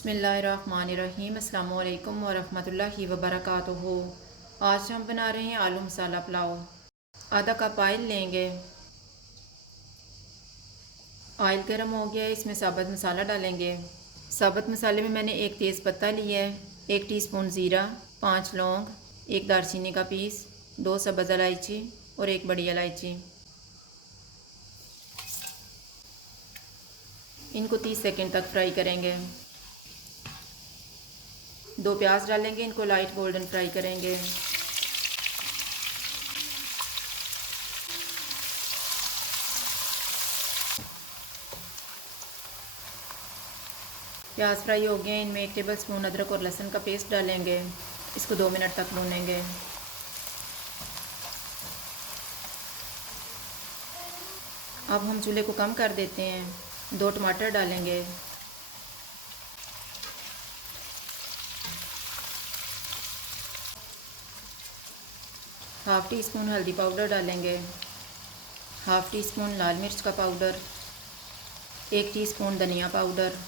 बिस्मिल्लाहिर्रहमानिर्रहीम। अस्सलामु अलैकुम वरहमतुल्लाहि वबरकातुहू। आज हम बना रहे हैं आलू मसाला पुलाव। आधा कप ऑयल लेंगे। ऑयल गर्म हो गया है, इसमें साबुत मसाला डालेंगे। साबुत मसाले में मैंने एक तेज़ पत्ता लिया है, 1 टीस्पून ज़ीरा, 5 लौंग, 1 दालचीनी का पीस, 2 सब्ज़ इलायची और 1 बड़ी इलायची। इनको 30 सेकंड तक फ्राई करेंगे। 2 प्याज डालेंगे, इनको लाइट गोल्डन फ्राई करेंगे। प्याज फ्राई हो गए, इनमें 1 टेबल स्पून अदरक और लहसुन का पेस्ट डालेंगे। इसको 2 मिनट तक भूनेंगे। अब हम चूल्हे को कम कर देते हैं। 2 टमाटर डालेंगे। हाफ़ टी स्पून हल्दी पाउडर डालेंगे। हाफ़ टी स्पून लाल मिर्च का पाउडर, 1 टीस्पून धनिया पाउडर,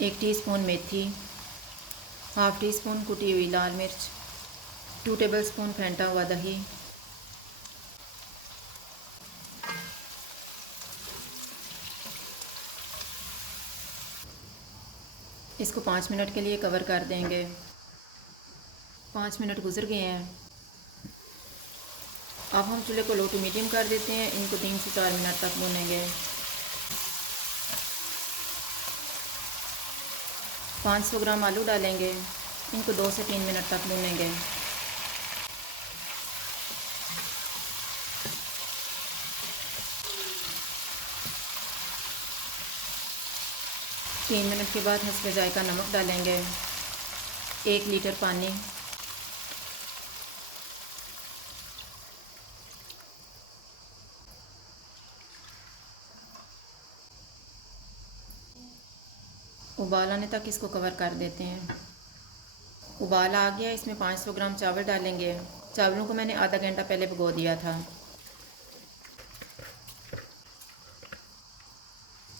1 टीस्पून मेथी, हाफ़ टी स्पून कुटी हुई लाल मिर्च, 2 टेबल स्पून फेंटा हुआ दही। इसको 5 मिनट के लिए कवर कर देंगे। 5 मिनट गुजर गए हैं। अब हम चूल्हे को लो टू मीडियम कर देते हैं। इनको 3 से 4 मिनट तक भूनेंगे। 500 ग्राम आलू डालेंगे। इनको 2 से 3 मिनट तक भूनेंगे। तीन मिनट के बाद हस्बे जायका नमक डालेंगे। 1 लीटर पानी। उबाल आने तक इसको कवर कर देते हैं। उबाल आ गया, इसमें 500 ग्राम चावल डालेंगे। चावलों को मैंने आधा घंटा पहले भिगो दिया था।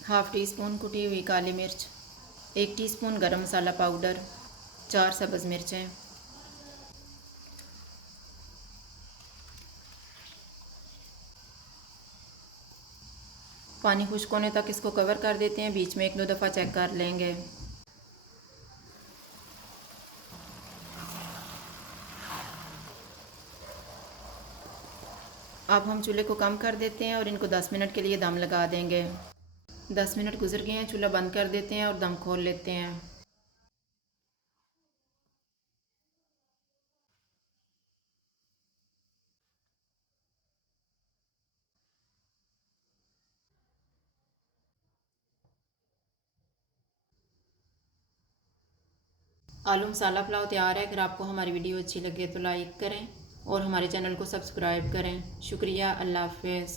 हाफ़ टी स्पून कुटी हुई काली मिर्च, 1 टीस्पून गरम मसाला पाउडर, 4 सब्ज़ मिर्चें। पानी खुश्क होने तक इसको कवर कर देते हैं। बीच में 1-2 दफ़ा चेक कर लेंगे। अब हम चूल्हे को कम कर देते हैं और इनको 10 मिनट के लिए दम लगा देंगे। 10 मिनट गुजर गए हैं, चूल्हा बंद कर देते हैं और दम खोल लेते हैं। आलू मसाला पुलाव तैयार है। अगर आपको हमारी वीडियो अच्छी लगे तो लाइक करें और हमारे चैनल को सब्सक्राइब करें। शुक्रिया। अल्लाह हाफ़िज़।